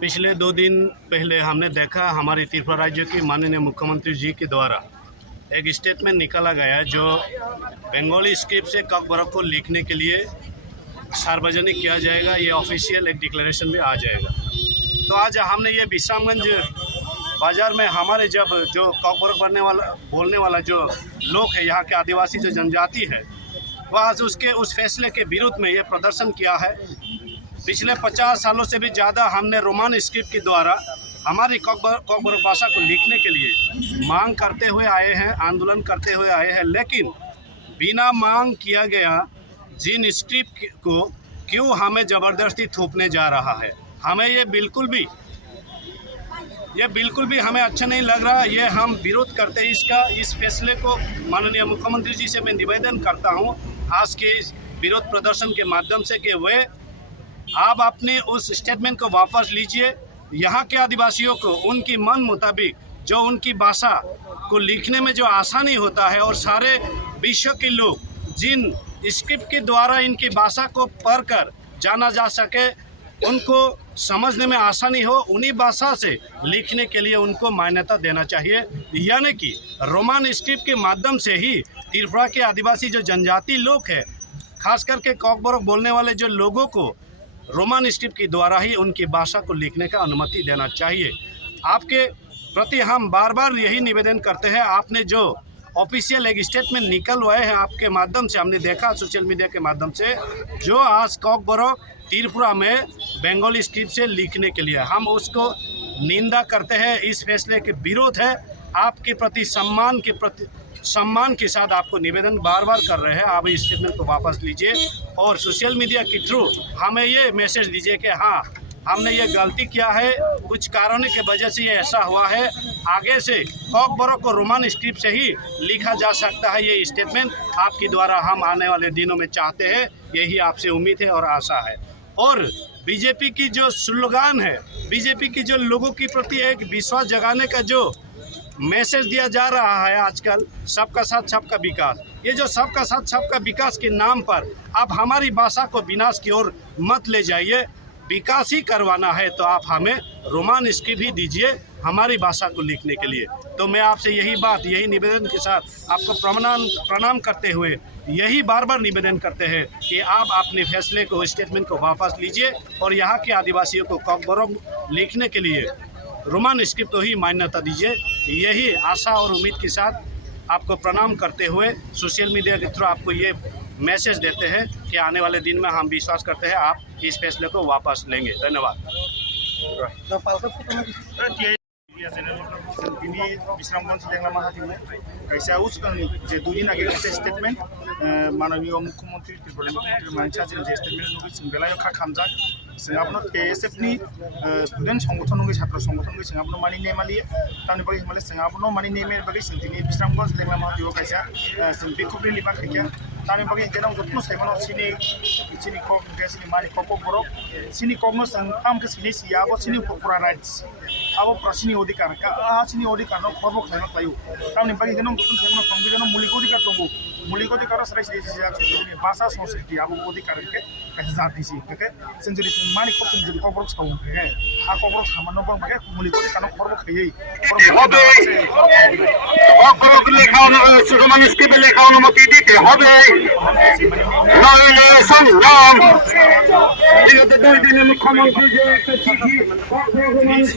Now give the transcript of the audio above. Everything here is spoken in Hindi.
पिछले 2 दिन पहले हमने देखा हमारे त्रिपुरा राज्य की माननीय मुख्यमंत्री जी के द्वारा एक स्टेटमेंट निकाला गया जो बंगाली स्क्रिप्ट से ककबरक को लिखने के लिए सार्वजनिक किया जाएगा। ये ऑफिशियल एक डिक्लेरेशन भी आ जाएगा। तो आज हमने ये विश्रामगंज बाज़ार में हमारे जब जो ककबरक बोलने वाला जो लोग है, यहाँ के आदिवासी जो जनजाति है, वह आज उस फैसले के विरुद्ध में ये प्रदर्शन किया है। पिछले 50 सालों से भी ज़्यादा हमने रोमान स्क्रिप्ट के द्वारा हमारी ककबरक भाषा को लिखने के लिए मांग करते हुए आए हैं, आंदोलन करते हुए आए हैं, लेकिन बिना मांग किया गया जिन स्क्रिप्ट को क्यों हमें ज़बरदस्ती थोपने जा रहा है, हमें ये बिल्कुल भी हमें अच्छा नहीं लग रहा। ये हम विरोध करते हैं इस फैसले को। माननीय मुख्यमंत्री जी से मैं निवेदन करता हूँ आज के इस विरोध प्रदर्शन के माध्यम से कि वे आप अपने उस स्टेटमेंट को वापस लीजिए। यहाँ के आदिवासियों को उनकी मन मुताबिक जो उनकी भाषा को लिखने में जो आसानी होता है और सारे विश्व के लोग जिन स्क्रिप्ट के द्वारा इनकी भाषा को पढ़कर जाना जा सके, उनको समझने में आसानी हो, उन्हीं भाषा से लिखने के लिए उनको मान्यता देना चाहिए। यानी कि रोमान स्क्रिप्ट के माध्यम से ही त्रिपुरा के आदिवासी जो जनजाति लोग हैं, खास करके ककबरक बोलने वाले जो लोगों को रोमान स्क्रिप्ट के द्वारा ही उनकी भाषा को लिखने का अनुमति देना चाहिए। आपके प्रति हम बार बार यही निवेदन करते हैं। आपने जो ऑफिशियल एक स्टेटमेंट निकलवाए हैं आपके माध्यम से, हमने देखा सोशल मीडिया के माध्यम से, जो आज ककबरक त्रिपुरा में बंगाली स्क्रिप्ट से लिखने के लिए, हम उसको निंदा करते हैं। इस फैसले के विरोध है। आपके प्रति सम्मान के साथ आपको निवेदन बार बार कर रहे हैं, आप इस स्टेटमेंट को वापस लीजिए और सोशल मीडिया के थ्रू हमें ये मैसेज दीजिए कि हाँ, हमने ये गलती किया है, कुछ कारणों की वजह से ये ऐसा हुआ है। आगे से ककबरक को रोमान स्क्रिप्ट से ही लिखा जा सकता है। ये स्टेटमेंट आपके द्वारा हम आने वाले दिनों में चाहते हैं, यही आपसे उम्मीद है और आशा है। और बीजेपी की जो स्लोगान है, बीजेपी की जो लोगों के प्रति एक विश्वास जगाने का जो मैसेज दिया जा रहा है आजकल, सबका साथ सबका विकास, ये जो सबका साथ सबका विकास के नाम पर आप हमारी भाषा को विनाश की ओर मत ले जाइए। विकास ही करवाना है तो आप हमें रोमान स्क्रिप्ट ही दीजिए हमारी भाषा को लिखने के लिए। तो मैं आपसे यही निवेदन के साथ आपको प्रणाम करते हुए यही बार बार निवेदन करते हैं कि आप अपने फैसले को, स्टेटमेंट को वापस लीजिए और यहाँ के आदिवासियों को ककबरक लिखने के लिए रोमान स्क्रिप्ट तो ही मान्यता दीजिए। यही आशा और उम्मीद के साथ आपको प्रणाम करते हुए सोशल मीडिया के थ्रू आपको ये मैसेज देते हैं कि आने वाले दिन में हम विश्वास करते हैं आप इस फैसले को वापस लेंगे। धन्यवाद। स्टेटमेंट माननीय मुख्यमंत्री सिंगापुर KSF नि स्टूडेंट संगठन छात्र संगठन सिंगापुर मानी नेमाली तानि बगे हिमालय सिंगापुर मानी नेमे बगे सिंथिनि बिस्रामगंज लेंला मादियो कायसा सिंपि खुबरि लिबा खैया तानि बगे जेनाव जत्न साइमन सिनि को गेसिनि मानि ककबरक सिनि कमनो संथाम के सिनि सियाबो सिनि ककबरा राइट्स आबो प्रसिनि अधिकार का सिनि अधिकार न खरबो खायनो पायो तानि बगे जेनाव जत्न साइमन संबिधान मुलिक अधिकार दंबो मुलिक अधिकार सराय भाषा संस्कृति आबो अधिकार के कैसे जाति सी के सेंचुरी मानि खपन जुदि ककबरक साउ के आ ककबरक सामानो बं बगे मुलिक अधिकार खरबो खायै ककबरक लेखाउन रोमान स्क्रिप्ट लेखाउन अनुमति दिते হবে নইলে সংগ্রাম বিগত 2 দিনে মুখ্যমন্ত্রী যে একটা চিঠি नेक्स्ट